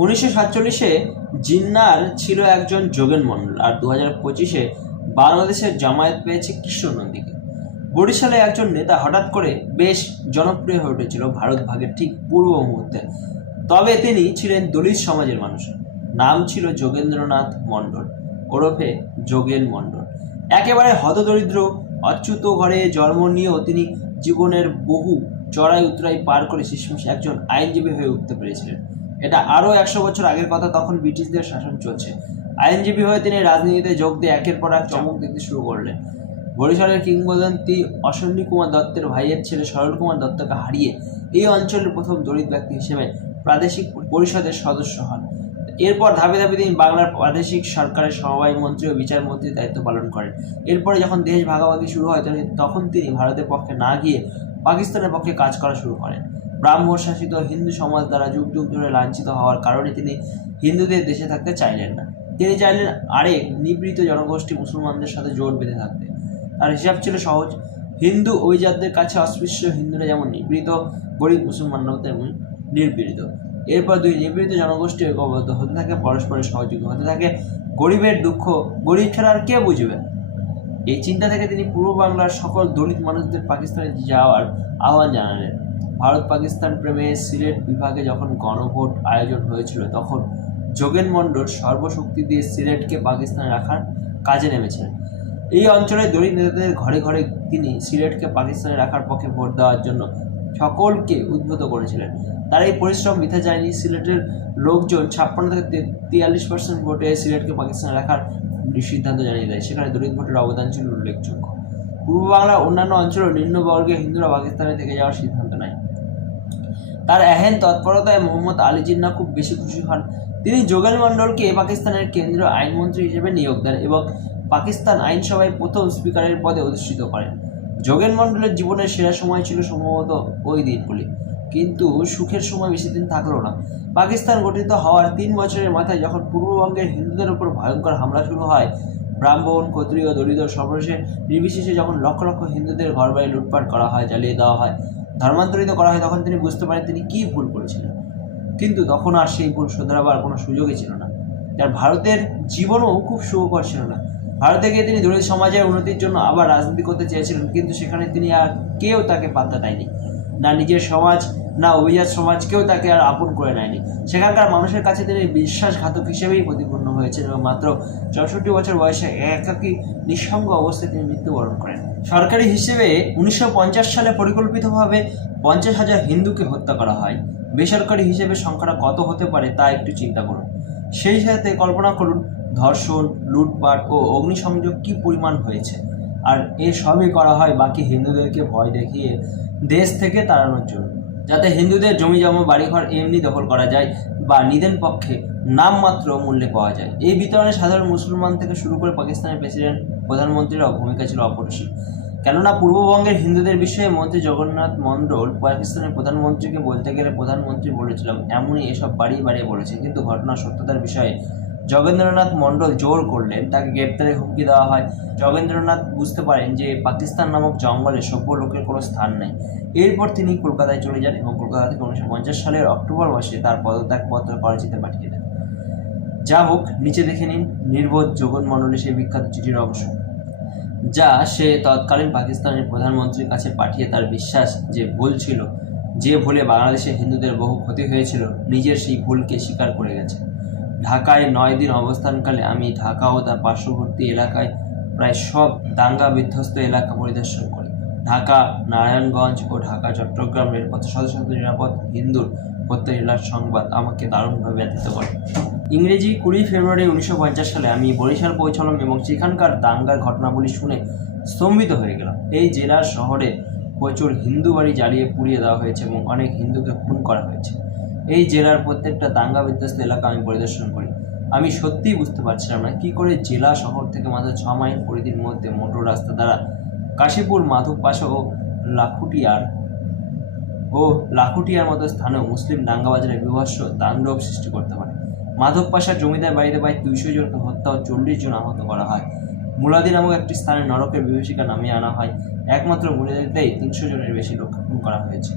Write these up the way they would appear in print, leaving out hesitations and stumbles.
1947-এ জিন্নার ছিল একজন যোগেন মণ্ডল, আর 2025-এ বাংলাদেশের জামায়াত পেয়েছে কৃষ্ণ নন্দীকে। বরিশালে একজন নেতা হঠাৎ করে বেশ জনপ্রিয় হয়ে উঠেছিল ভারত ভাগের ঠিক পূর্ব মুহূর্তে। তবে তিনি ছিলেন দলিত সমাজের মানুষ। নাম ছিল যোগেন্দ্রনাথ মণ্ডল, ওরফে যোগেন মণ্ডল। একেবারে হতদরিদ্র অচ্যুত ঘরে জন্ম নিয়েও তিনি জীবনের বহু চড়াই উতরাই পার করে শেষমেশ একজন আইনজীবী হয়ে উঠতে পেরেছিলেন। এটা আরও 100 বছর আগের কথা, তখন ব্রিটিশদের শাসন চলছে। আইনজীবী হয়ে তিনি রাজনীতিতে যোগ দিয়ে একের পর এক চমক দিতে শুরু করলেন। বরিশালের কিংবদন্তি অশ্বনী কুমার দত্তের ভাইয়ের ছেলে সরল কুমার দত্তকে হারিয়ে এই অঞ্চলের প্রথম দলিত ব্যক্তি হিসেবে প্রাদেশিক পরিষদের সদস্য হন। এরপর ধাপে ধাপে তিনি বাংলার প্রাদেশিক সরকারের সমবায় মন্ত্রী ও বিচার মন্ত্রীর দায়িত্ব পালন করেন। এরপরে যখন দেশ ভাগাভাগি শুরু হয় তখন তিনি ভারতের পক্ষে না গিয়ে পাকিস্তানের পক্ষে কাজ করা শুরু করেন। ব্রাহ্ম শাসিত হিন্দু সমাজ দ্বারা যুগ যুগ ধরে লাঞ্ছিত হওয়ার কারণে তিনি হিন্দুদের দেশে থাকতে চাইলেন না। তিনি চাইলেন আরেক নিপীড়িত জনগোষ্ঠী মুসলমানদের সাথে জোট বেঁধে থাকতে। তার হিসাব ছিল সহজ, হিন্দু অভিজাতদের কাছে অস্পৃশ্য হিন্দুরা যেমন নিপীড়িত, গরিব মুসলমানরাও তেমন নিপীড়িত। এরপর দুই নিপীড়িত জনগোষ্ঠী ঐক্যবদ্ধ হতে থাকে, পরস্পরের সহযোগী হতে থাকে। গরিবের দুঃখ গরিব ছাড়া আর কে বুঝবে? এই চিন্তা থেকে তিনি পূর্ব বাংলার সকল দলিত মানুষদের পাকিস্তানে যাওয়ার আহ্বান জানালেন। ভারত পাকিস্তান প্রেমে সিলেট বিভাগে যখন গণভোট আয়োজন হয়েছিল, তখন যোগেন মণ্ডল সর্বশক্তি দিয়ে সিলেটকে পাকিস্তানে রাখার কাজে নেমেছিলেন। এই অঞ্চলের দলিত নেতাদের ঘরে ঘরে তিনি সিলেটকে পাকিস্তানে রাখার পক্ষে ভোট দেওয়ার জন্য সকলকে উদ্বুদ্ধ করেছিলেন। তার এই পরিশ্রম বৃথা যায়নি। সিলেটের লোকজন 56 থেকে 43% ভোটে সিলেটকে পাকিস্তানে রাখার সিদ্ধান্ত জানিয়ে দেয়। সেখানে দলিত ভোটের অবদান ছিল উল্লেখযোগ্য। পূর্ব বাংলার অন্যান্য অঞ্চলেও নিম্নবর্গের হিন্দুরা পাকিস্তানে থেকে যাওয়ার সিদ্ধান্ত নেয়। তার এহেন তৎপরতায় মোহাম্মদ আলী জিন্নাহ খুব বেশি খুশি হন। তিনি যোগেন মণ্ডলকে পাকিস্তানের কেন্দ্রীয় আইনমন্ত্রী হিসেবে নিয়োগ দেন এবং পাকিস্তান আইনসভায় প্রথম স্পিকারের পদে অধিষ্ঠিত করেন। যোগেন মণ্ডলের জীবনের সেরা সময় ছিল সম্ভবত ওই দিনগুলি, কিন্তু সুখের সময় বেশি দিন থাকলো না। পাকিস্তান গঠিত হওয়ার 3 বছরের মাথায় যখন পূর্ববঙ্গের হিন্দুদের উপর ভয়ঙ্কর হামলা শুরু হয়, ব্রাহ্মণ, ক্ষত্রিয়, দরিদ্র সর্বশেষ নির্বিশেষে যখন লক্ষ লক্ষ হিন্দুদের ঘরবাড়ি লুটপাট করা হয়, জ্বালিয়ে দেওয়া হয়, ধর্মান্তরিত করা হয়, তখন তিনি বুঝতে পারেন তিনি কী ভুল করেছিলেন। কিন্তু তখন আর সেই ভুল শোধরাবার কোনো সুযোগই ছিল না। তার ভারতের জীবনও খুব সুখকর ছিল না। ভারতে গিয়ে তিনি দলিত সমাজের উন্নতির জন্য আবার রাজনীতি করতে চেয়েছিলেন, কিন্তু সেখানে তিনি আর কেউ তাকে পাত্তা দেয়নি। না নিজের সমাজ, না অভিজাত সমাজ, কেউ তাকে আর আপন করে নেয়নি। সেখানকার মানুষের কাছে তিনি বিশ্বাসঘাতক হিসেবেই প্রতিপন্ন হয়েছেন এবং মাত্র 64 বছর বয়সে একাকী নিঃসঙ্গ অবস্থায় তিনি মৃত্যুবরণ করেন। সরকারি হিসেবে 1950 সালে পরিকল্পিতভাবে 50,000 হিন্দুকে হত্যা করা হয়। বেসরকারি হিসেবে সংখ্যাটা কত হতে পারে তা একটু চিন্তা করুন। সেই সাথে কল্পনা করুন ধর্ষণ, লুটপাট ও অগ্নিসংযোগ কী পরিমাণ হয়েছে। আর এ সবই করা হয় বাকি হিন্দুদেরকে ভয় দেখিয়ে দেশ থেকে তাড়ানোর জন্য, যাতে হিন্দুদের জমি জমা বাড়িঘর এমনি দখল করা যায় বা নিদেন পক্ষে নামমাত্র মূল্যে পাওয়া যায়। এই বিতরণে সাধারণ মুসলমান থেকে শুরু করে পাকিস্তানের প্রেসিডেন্ট, প্রধানমন্ত্রীরাও ভূমিকা ছিল অপরিসীম। কেননা পূর্ববঙ্গের হিন্দুদের বিষয়ে মন্ত্রী জগন্নাথ মণ্ডল পাকিস্তানের প্রধানমন্ত্রীকে বলতে গেলে প্রধানমন্ত্রী বলেছিলাম, এমনই এসব বাড়িয়ে বাড়িয়ে বলেছে। কিন্তু ঘটনার সত্যতার বিষয়ে যোগেন্দ্রনাথ মণ্ডল জোর করলেন, তাকে গ্রেপ্তারের হুমকি দেওয়া হয়। যোগেন্দ্রনাথ বুঝতে পারেন যে পাকিস্তান নামক জঙ্গলে সভ্য লোকের কোনো স্থান নেই। এরপর তিনি কলকাতায় চলে যান এবং কলকাতা থেকে 1950 সালের অক্টোবর মাসে তার পদত্যাগপত্র করাচিতে পাঠিয়ে দেন। যা হোক, নিচে দেখে নিন নির্বোধ যোগেন মণ্ডলের সেই বিখ্যাত চিঠির অংশ, যা সে তৎকালীন পাকিস্তানের প্রধানমন্ত্রীর কাছে পাঠিয়ে তার বিশ্বাস যে ভুল ছিল, যে ভুলে বাংলাদেশের হিন্দুদের বহু ক্ষতি হয়েছিল, নিজের সেই ভুলকে স্বীকার করে গেছে। ঢাকায় 9 দিন অবস্থানকালে আমি ঢাকা ও তার পার্শ্ববর্তী এলাকায় প্রায় সব দাঙ্গা বিধ্বস্ত এলাকা পরিদর্শন করি। ঢাকা, নারায়ণগঞ্জ ও ঢাকা চট্টগ্রাম রেলপথে শত শত নিরাপদ হিন্দুর হত্যা জেলার সংবাদ আমাকে দারুণভাবে ব্যথিত করে। ইংরেজি 20 ফেব্রুয়ারি 1950 সালে আমি বরিশাল পৌঁছলাম এবং সেখানকার দাঙ্গার ঘটনাবলী শুনে স্তম্ভিত হয়ে গেলাম। এই জেলার শহরে প্রচুর হিন্দু বাড়ি জ্বালিয়ে পুড়িয়ে দেওয়া হয়েছে এবং অনেক হিন্দুকে খুন করা হয়েছে। এই জেলার প্রত্যেকটা দাঙ্গা বিধ্বস্ত এলাকা আমি পরিদর্শন করি। আমি সত্যিই বুঝতে পারছিলাম না কী করে জেলা শহর থেকে মাত্র 6 মাইল পরিধির মধ্যে মোটর রাস্তা দ্বারা কাশীপুর, মাধবপাশা ও লাখুটিয়ার মতো স্থানেও মুসলিম দাঙ্গাবাজের বিভৎস তাণ্ডব সৃষ্টি করতে পারে। মাধবপাশার জমিদার বাড়িতে প্রায় 200 জনকে হত্যা ও 40 জন আহত করা হয়। মুলাদি নামক একটি স্থানে নরকের বিভীষিকা নামিয়ে আনা হয়। একমাত্র মুলাদিতেই 300 জনের বেশি লোক খুন করা হয়েছে।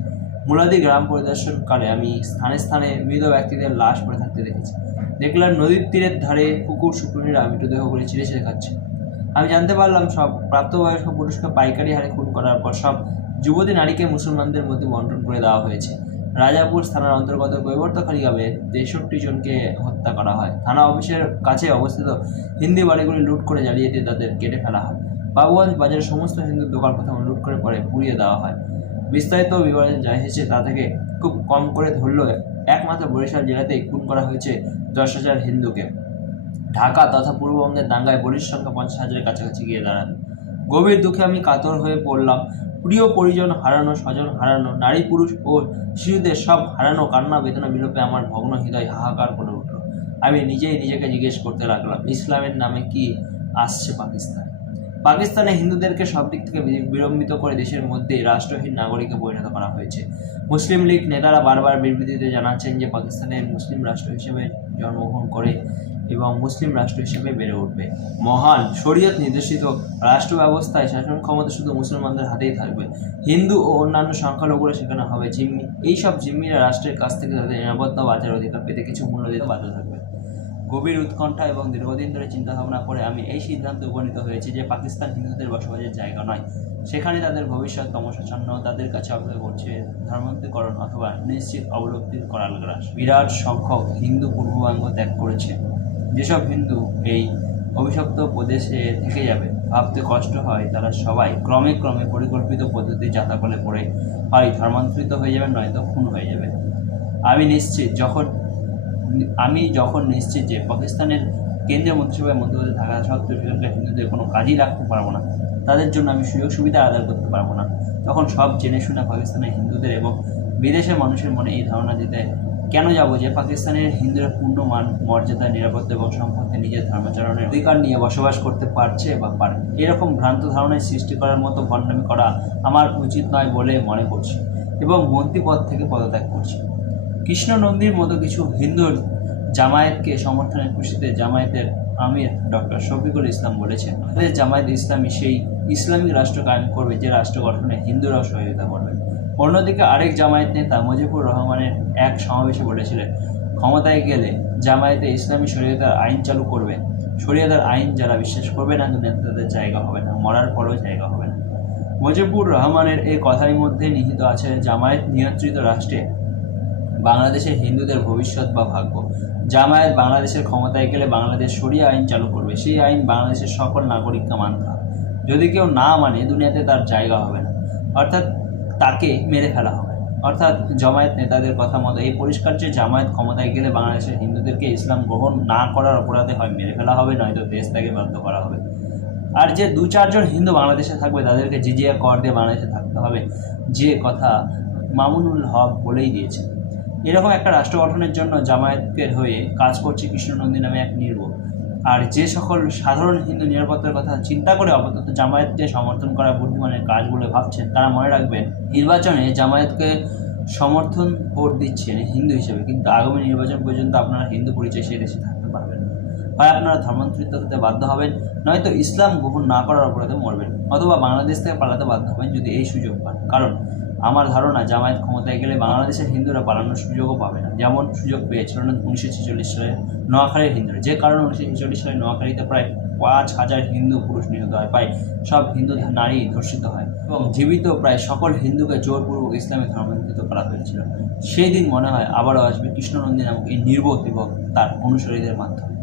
মুলাদি গ্রাম পরিদর্শনকালে আমি স্থানে স্থানে মৃত ব্যক্তিদের লাশ পড়ে থাকতে দেখেছি। দেখলাম নদীর তীরের ধারে কুকুর শুকুনিরা মৃতদেহ করে ছিঁড়ে ছিঁড়ে খাচ্ছে। আমি জানতে পারলাম সব প্রাপ্তবয়স্ক পুরুষকে পাইকারি হারে খুন করার পর সব যুবতী নারীকে মুসলমানদের মধ্যে বন্টন করে দেওয়া হয়েছে। রাজাপুর থানার অন্তর্গত কৈবর্তখালী গ্রামে 63 জনকে হত্যা করা হয়। থানা অফিসের কাছে অবস্থিত হিন্দি বাড়িগুলি লুট করে জ্বালিয়ে দিয়ে তাদের কেটে ফেলা হয়। বাবুগঞ্জ বাজারের সমস্ত হিন্দুর দোকান প্রথমে লুট করে পরে পুড়িয়ে দেওয়া হয়। বিস্তারিত বিবরণে যা এসেছে তা থেকে খুব কম করে ধরলেও একমাত্র বরিশাল জেলাতেই খুন করা হয়েছে 10,000 হিন্দুকে। ঢাকা তথা পূর্ববঙ্গের দাঙ্গায় বলির সংখ্যা 50,000-এর কাছাকাছি গিয়ে দাঁড়ান। গভীর দুঃখে আমি কাতর হয়ে পড়লাম। প্রিয় পরিজন হারানো, স্বজন হারানো, নারী পুরুষ ও শিশুদের সব হারানো কান্না বেদনা বিলোপে আমার ভগ্ন হৃদয় হাহাকার করে উঠল। আমি নিজেই নিজেকে জিজ্ঞেস করতে লাগলাম, ইসলামের নামে কি আসছে পাকিস্তান? পাকিস্তানে হিন্দুদেরকে সব দিক থেকে বিড়ম্বিত করে দেশের মধ্যেই রাষ্ট্রহীন নাগরিকে পরিণত করা হয়েছে। মুসলিম লীগ নেতারা বারবার বিবৃতিতে জানাচ্ছেন যে পাকিস্তানের মুসলিম রাষ্ট্র হিসেবে জন্মগ্রহণ করে এবং মুসলিম রাষ্ট্র হিসেবে বেড়ে উঠবে। মহান শরীয়ত নির্দেশিত রাষ্ট্র ব্যবস্থায় শাসন ক্ষমতা শুধু মুসলমানদের হাতেই থাকবে। হিন্দু ও অন্যান্য সংখ্যালঘুরা সেখানে হবে জিম্মি। এইসব জিম্মিরা রাষ্ট্রের কাছ থেকে তাদের নিরাপত্তা বাঁচার অধিকার পেতে কিছু মূল্য দিতে বাধ্য থাকবে। গভীর উৎকণ্ঠা এবং দীর্ঘদিন ধরে চিন্তাভাবনা করে আমি এই সিদ্ধান্তে উপনীত হয়েছি যে পাকিস্তান হিন্দুদের বসবাসের জায়গা নয়। সেখানে তাদের ভবিষ্যৎ তমসাচ্ছন্ন, তাদের কাছে অপেক্ষা করছে ধর্মান্তরীকরণ অথবা নিশ্চিত অবলুপ্তির করাল গ্রাস। বিরাট সংখ্যক হিন্দু পূর্ববঙ্গ ত্যাগ করেছে। যেসব হিন্দু এই অভিশপ্ত প্রদেশে থেকে যাবে ভাবতে কষ্ট হয়, তারা সবাই ক্রমে ক্রমে পরিকল্পিত পদ্ধতি জাতাকলে পড়ে হয় ধর্মান্তরিত হয়ে যাবে, নয়তো খুন হয়ে যাবে। আমি যখন নিশ্চিত যে পাকিস্তানের কেন্দ্রীয় মন্ত্রিসভায় মধ্যবর্তী থাকা সত্ত্বেও সেখানকার হিন্দুদের কোনো কাজই রাখতে পারবো না, তাদের জন্য আমি সুযোগ সুবিধা আদায় করতে পারবো না, তখন সব জেনে শুনে পাকিস্তানের হিন্দুদের এবং বিদেশের মানুষের মনে এই ধারণা দিতে কেন যাব যে পাকিস্তানের হিন্দুরা পূর্ণ মান, মর্যাদা, নিরাপত্তা এবং সম্পত্তি নিজের ধর্মাচরণের অধিকার নিয়ে বসবাস করতে পারছে বা পারে। এরকম ভ্রান্ত ধারণায় সৃষ্টি করার মতো ভণ্ডামি করা আমার উচিত নয় বলে মনে করছি এবং মন্ত্রী পদ থেকে পদত্যাগ করছি। কৃষ্ণ নন্দীর মতো কিছু হিন্দুর জামায়াতকে সমর্থনের খুশিতে জামায়াতের আমির ডক্টর শফিকুল ইসলাম বলেছেন, আমাদের জামায়াত ইসলামী সেই ইসলামিক রাষ্ট্র কায়েম করবে যে রাষ্ট্র গঠনে হিন্দুরাও সহযোগিতা করবে। অন্যদিকে আরেক জামায়াত নেতা মুজিবুর রহমানের এক সমাবেশে বলেছিলেন, ক্ষমতায় গেলে জামায়াতে ইসলামী শরীয়তের আইন চালু করবে। শরীয়তের আইন যারা বিশ্বাস করবে না দুনিয়াতে তাদের জায়গা হবে না, মরার পরেও জায়গা হবে না। মুজিবুর রহমানের এই কথার মধ্যে নিহিত আছে জামায়াত নিয়ন্ত্রিত রাষ্ট্রে বাংলাদেশের হিন্দুদের ভবিষ্যৎ বা ভাগ্য। জামায়াত বাংলাদেশের ক্ষমতায় গেলে বাংলাদেশ শরিয়া আইন চালু করবে। সেই আইন বাংলাদেশের সকল নাগরিককে মানতে হবে। যদি কেউ না মানে দুনিয়াতে তার জায়গা হবে না, অর্থাৎ তাকে মেরে ফেলা হবে। অর্থাৎ জামায়াত নেতাদের কথা মতো এই পরিষ্কার যে জামায়াত ক্ষমতায় গেলে বাংলাদেশের হিন্দুদেরকে ইসলাম গ্রহণ না করার অপরাধে হয় মেরে ফেলা হবে, নয়তো দেশ থেকে বাধ্য করা হবে। আর যে 2-4 জন হিন্দু বাংলাদেশে থাকবে তাদেরকে জিজিয়া কর দিয়ে বাংলাদেশে থাকতে হবে, যে কথা মামুনুল হক বলেই দিয়েছেন। এরকম একটা রাষ্ট্র গঠনের জন্য জামায়াতের হয়ে কাজ করছে কৃষ্ণনন্দী নামে এক নির্বোধ। আর যে সকল সাধারণ হিন্দু নিরাপত্তার কথা চিন্তা করে আপাতত জামায়াতকে সমর্থন করা বুদ্ধিমানের কাজগুলো ভাবছেন, তারা মনে রাখবেন নির্বাচনে জামায়াতকে সমর্থন ভোট দিচ্ছেন হিন্দু হিসেবে, কিন্তু আগামী নির্বাচন পর্যন্ত আপনারা হিন্দু পরিচয় সেই দেশে থাকতে পারবেন না। হয় আপনারা ধর্মান্তরিত হতে বাধ্য হবেন, নয়তো ইসলাম গ্রহণ না করার অপরাধে মরবেন, অথবা বাংলাদেশ থেকে পালাতে বাধ্য হবেন যদি এই সুযোগ পান। কারণ আমার ধারণা জামায়াত ক্ষমতায় গেলে বাংলাদেশের হিন্দুরা পালানোর সুযোগও পাবে না, যেমন সুযোগ পেয়েছিল 1946 সালে নোয়াখালীর হিন্দুরা। যে কারণে 1946 সালে নোয়াখালীতে প্রায় 5,000 হিন্দু পুরুষ নিহত হয়, প্রায় সব হিন্দু নারী ধর্ষিত হয় এবং জীবিত প্রায় সকল হিন্দুকে জোরপূর্বক ইসলামে ধর্মান্তরিত করা হয়েছিল। সেই দিন মনে হয় আবারও আসবে কৃষ্ণনন্দী নামক এই নির্বোধ এবং তার অনুসারীদের মাধ্যমে।